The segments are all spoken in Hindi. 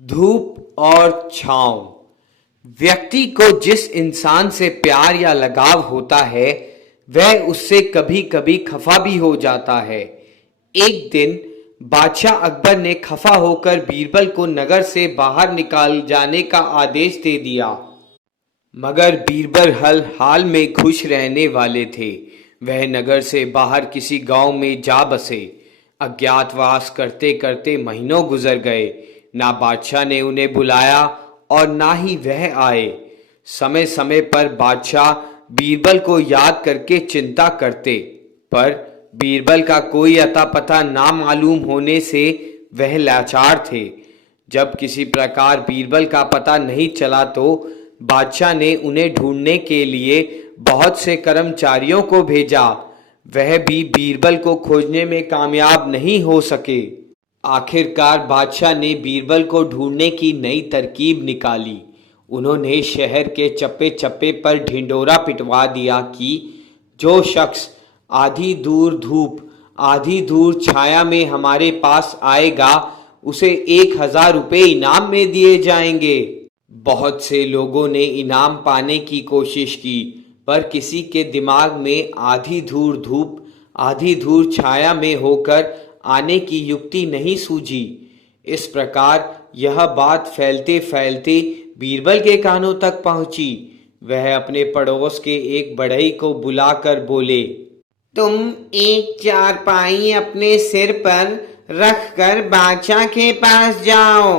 धूप और छांव। व्यक्ति को जिस इंसान से प्यार या लगाव होता है वह उससे कभी कभी खफा भी हो जाता है। एक दिन बादशाह अकबर ने खफा होकर बीरबल को नगर से बाहर निकाल जाने का आदेश दे दिया। मगर बीरबल हर हाल में खुश रहने वाले थे। वह नगर से बाहर किसी गांव में जा बसे। अज्ञातवास करते करते महीनों गुजर गए। ना बादशाह ने उन्हें बुलाया और ना ही वह आए। समय समय पर बादशाह बीरबल को याद करके चिंता करते, पर बीरबल का कोई अता पता ना मालूम होने से वह लाचार थे। जब किसी प्रकार बीरबल का पता नहीं चला तो बादशाह ने उन्हें ढूंढने के लिए बहुत से कर्मचारियों को भेजा। वह भी बीरबल को खोजने में कामयाब नहीं हो सके। आखिरकार बादशाह ने बीरबल को ढूंढने की नई तरकीब निकाली। उन्होंने शहर के चप्पे चप्पे पर ढिंडोरा पिटवा दिया कि जो शख्स आधी दूर धूप आधी दूर छाया में हमारे पास आएगा उसे 1,000 रुपये इनाम में दिए जाएंगे। बहुत से लोगों ने इनाम पाने की कोशिश की, पर किसी के दिमाग में आधी दूर धूप आधी दूर छाया में होकर आने की युक्ति नहीं सूझी। इस प्रकार यह बात फैलते फैलते बीरबल के कानों तक पहुंची। वह अपने पड़ोस के एक बढ़ई को बुलाकर बोले, तुम एक चारपाई अपने सिर पर रखकर बादशाह के पास जाओ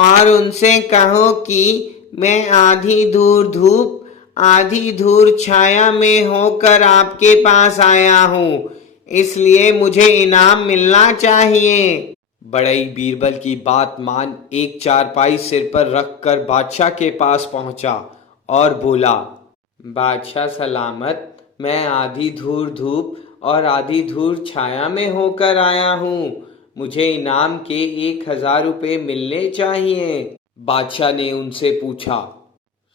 और उनसे कहो कि मैं आधी दूर धूप आधी दूर छाया में होकर आपके पास आया हूँ, इसलिए मुझे इनाम मिलना चाहिए। बड़ई बीरबल की बात मान एक चारपाई सिर पर रखकर बादशाह के पास पहुंचा और बोला, बादशाह सलामत, मैं आधी दूर धूप और आधी दूर छाया में होकर आया हूँ, मुझे इनाम के 1,000 रुपये मिलने चाहिए। बादशाह ने उनसे पूछा,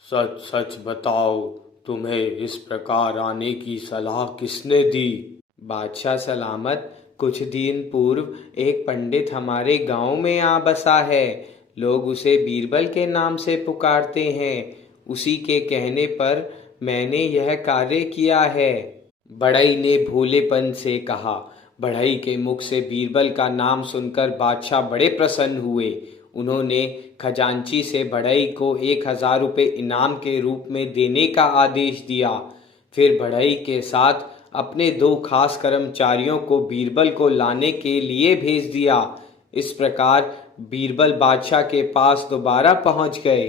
सच सच बताओ, तुम्हें इस प्रकार आने की सलाह किसने दी? बादशाह सलामत, कुछ दिन पूर्व एक पंडित हमारे गांव में आ बसा है। लोग उसे बीरबल के नाम से पुकारते हैं। उसी के कहने पर मैंने यह कार्य किया है। बढ़ई ने भोलेपन से कहा। बढ़ई के मुख से बीरबल का नाम सुनकर बादशाह बड़े प्रसन्न हुए। उन्होंने खजांची से बढ़ई को 1,000 रुपये इनाम के रूप में देने का आदेश दिया। फिर बढ़ई के साथ अपने 2 खास कर्मचारियों को बीरबल को लाने के लिए भेज दिया। इस प्रकार बीरबल बादशाह के पास दोबारा पहुंच गए।